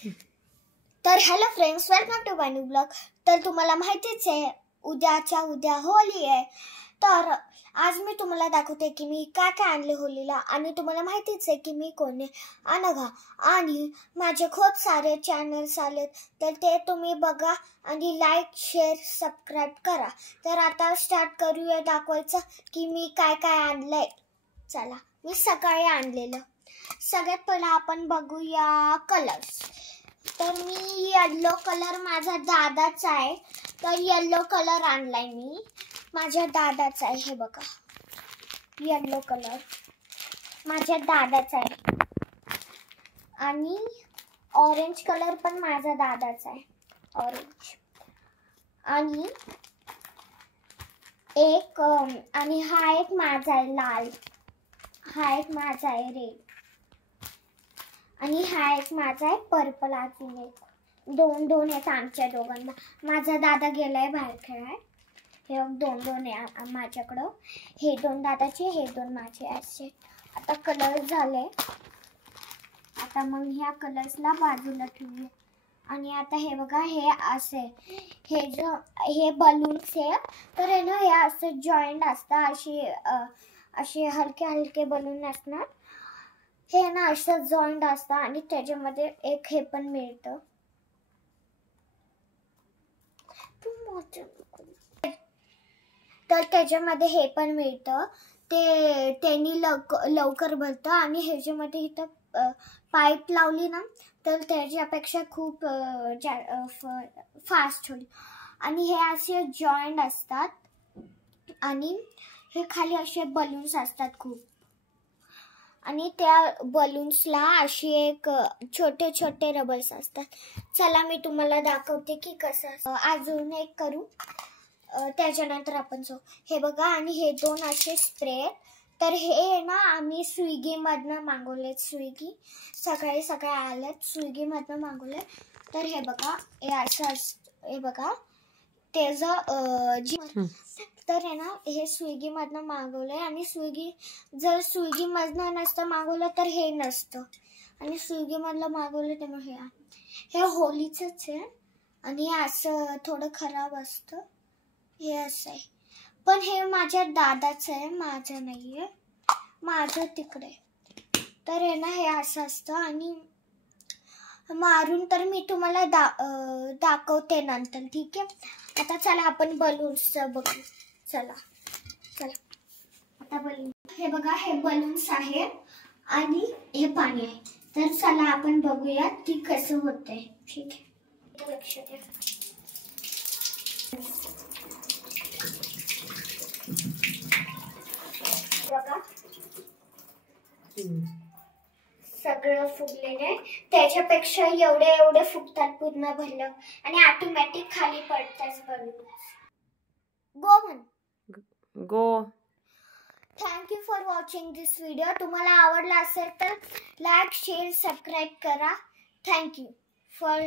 तर hello friends, welcome to my new blog. तर तुम्हाला माहितीच आहे उद्याच्या उद्या होली आहे. तर आज मी तुम्हाला दाखवते की मी काय काय आणले होलीला. आणि तुम्हाला माहितीच आहे की मी कोण आहे अनघा. आणि माझे खूप सारे चॅनल्स आलेत, तर ते तुम्ही बघा आणि लाईक शेअर सबस्क्राईब करा. तर आता स्टार्ट करूया दाखवायचं की मी काय काय आणलंय. चला, मी सकाळी आणलेलं. सगळ्यात पहिला आपण बघूया कलर्स. तर मी येलो कलर माझा दादाचा आहे, तर येलो कलर आणलाय मी. माझ्या दादाचा आहे, हे बघा येलो कलर माझ्या दादाचा आहे. आणि ऑरेंज कलर पण माझ्या दादाचा आहे, ऑरेंज. आणि एक आणि हा एक माझा आहे लाल, हा एक माझा आहे रेड. आणि हा एक माझा आहे पर्पल. अजून एक दोन आहेत आमच्या दोघांना. माझा दादा गेलाय बाहेर खेळाय. हे दोन आहे माझ्याकडं. हे दोन दादाचे, हे दोन माझे असे. आता कलर झाले. आता मग ह्या कलर्सला बाजूला ठेवूया. आणि आता हे बघा, हे असे हे बलून्स आहे. तर हे ना, हे असे जॉईंट असतात. असे हलके हलके बलून असणार. हे ना असं जॉईंट असतं आणि त्याच्यामध्ये एक हे पण मिळतं. तर त्याच्यामध्ये हे पण मिळतं. ते त्यांनी लवकर भरतं. आणि ह्याच्यामध्ये इथं पाईप लावली ना, तर त्याच्यापेक्षा खूप फास्ट होईल. आणि हे असे जॉईंट असतात. आणि हे खाली असे बलून्स असतात खूप. आणि त्या बलून्सला अशी एक छोटे छोटे रबर्स असतात. चला, मी तुम्हाला दाखवते की कसं. अजून एक करू, त्याच्यानंतर आपण हे बघा. आणि हे दोन असे स्प्रे. तर हे ना आम्ही स्विगीमधनं मागवलेत. स्विगी सकाळी आलेत, स्विगीमधनं मागवले. तर हे बघा, हे असं हे बघा त्याचं तर आहे ना, हे स्विगीमधनं मागवलंय. आणि जर स्विगीमधनं नसतं मागवलं तर हे नसतं. आणि स्विगीमधलं मागवलं त्यामुळे हे होलीचंच आहे. आणि असं थोडं खराब असतं. हे असं आहे, पण हे माझ्या दादाचं आहे, माझं नाही आहे. माझं तिकडे. तर आहे ना, हे असं असतं. आणि मारून तर मी तुम्हाला दाखवते नंतर, ठीक आहे. आता चला आपण बलून्स बघू. चला आता बलून. हे बघा, हे बलून्स आहे आणि हे पाणी आहे. तर चला आपण बघूया की कसं होतंय, ठीक आहे. लक्ष द्या. बघा, सगळं फुगलेलं आहे. त्याच्यापेक्षा एवढे फुगतात पूर्ण भरलं. आणि ऑटोमॅटिक खाली पडतात balloon. Go. Thank you for watching this video. तुम्हाला आवडला असेल तर लाईक शेअर सबस्क्राईब करा. Thank you for